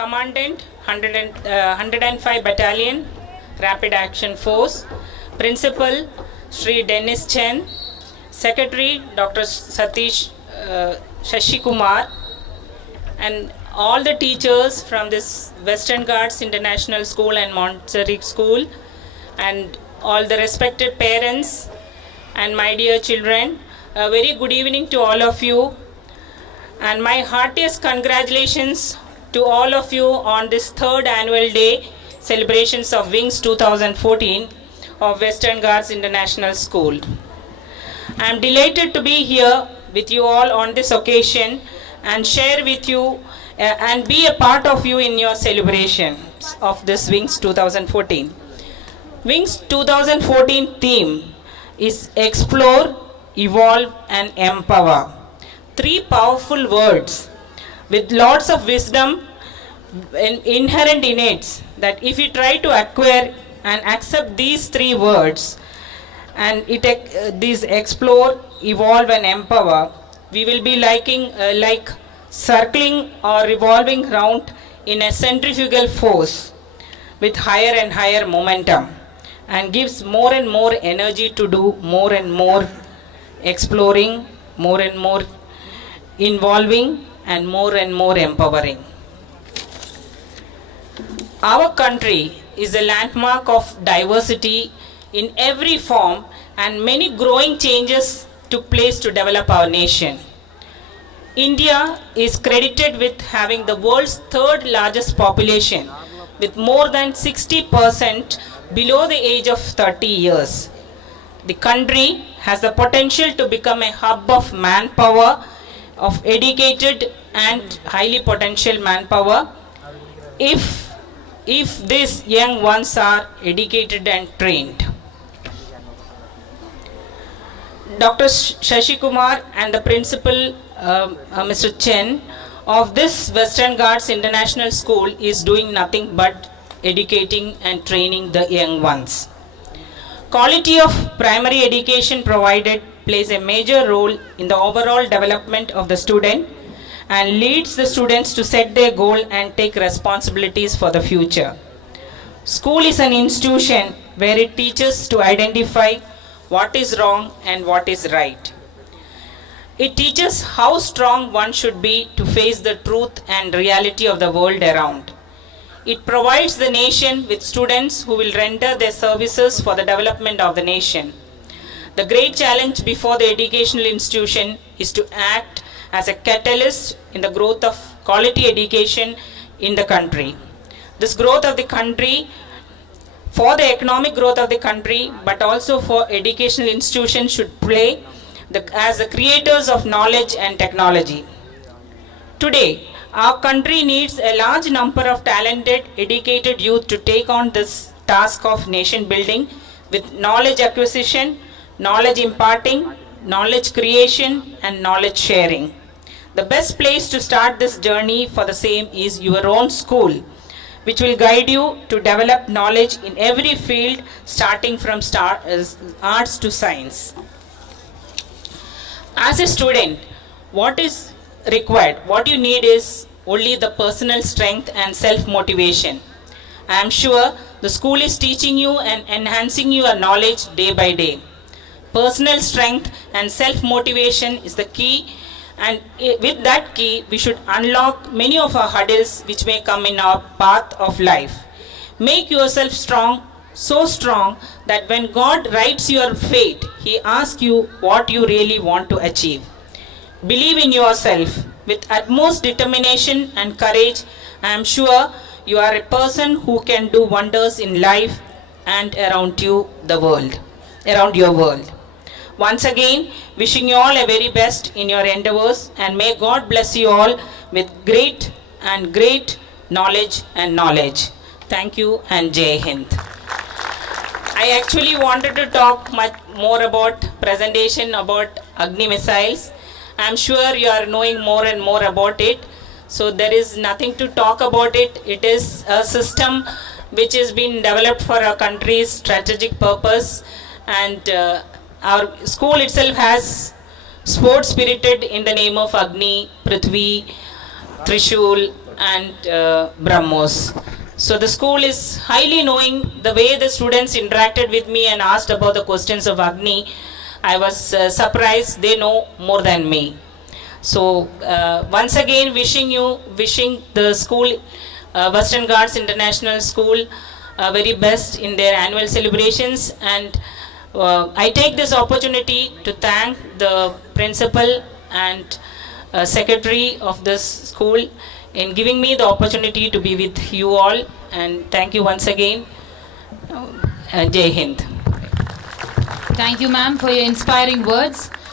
Commandant 105 Battalion Rapid Action Force, Principal Sri Dennis Chen, Secretary Dr. Satish Shashi Kumar, and all the teachers from this Western Ghats International School and Montessori School, and all the respected parents and my dear children. A very good evening to all of you, and my heartiest congratulations to all of you on this third annual day celebrations of Wings 2014 of Western Ghats International School. I am delighted to be here with you all on this occasion and share with you and be a part of you in your celebration of this Wings 2014. Wings 2014 theme is Explore, Evolve and Empower. Three powerful words with lots of wisdom and inherent in it, that if you try to acquire and accept these three words and these explore, evolve and empower, we will be like circling or revolving round in a centrifugal force with higher and higher momentum, and gives more and more energy to do more and more exploring, more and more involving, and more empowering. Our country is a landmark of diversity in every form, and many growing changes took place to develop our nation. India is credited with having the world's third largest population, with more than 60% below the age of 30 years. The country has the potential to become a hub of manpower, of educated and highly potential manpower, if these young ones are educated and trained. Dr. Shashi Kumar and the principal, Mr. Chen, of this Western Ghats International School is doing nothing but educating and training the young ones. Quality of primary education provided plays a major role in the overall development of the student and leads the students to set their goal and take responsibilities for the future. School is an institution where it teaches to identify what is wrong and what is right. It teaches how strong one should be to face the truth and reality of the world around. It provides the nation with students who will render their services for the development of the nation. The great challenge before the educational institution is to act as a catalyst in the growth of quality education in the country. This growth of the country, for the economic growth of the country, but also for educational institutions, should play as the creators of knowledge and technology. Today, our country needs a large number of talented, educated youth to take on this task of nation building with knowledge acquisition, knowledge imparting, knowledge creation, and knowledge sharing. The best place to start this journey for the same is your own school, which will guide you to develop knowledge in every field, starting from arts to science. As a student, what is required? What you need is only the personal strength and self-motivation. I am sure the school is teaching you and enhancing your knowledge day by day. Personal strength and self-motivation is the key, and with that key, we should unlock many of our hurdles which may come in our path of life. Make yourself strong, so strong that when God writes your fate, He asks you what you really want to achieve. Believe in yourself with utmost determination and courage. I am sure you are a person who can do wonders in life and around your world. Once again, wishing you all a very best in your endeavors, and may God bless you all with great knowledge and knowledge. Thank you and Jai Hind. I actually wanted to talk much more about presentation about Agni missiles. I'm sure you are knowing more and more about it. So there is nothing to talk about it. It is a system which has been developed for our country's strategic purpose, and our school itself has sport spirited in the name of Agni, Prithvi, Trishul, and BrahMos. So the school is highly knowing the way the students interacted with me and asked about the questions of Agni. I was surprised they know more than me. So once again wishing the school, Western Ghats International School, very best in their annual celebrations. And I take this opportunity to thank the principal and secretary of this school in giving me the opportunity to be with you all, and thank you once again. Jai Hind. Thank you, ma'am, for your inspiring words.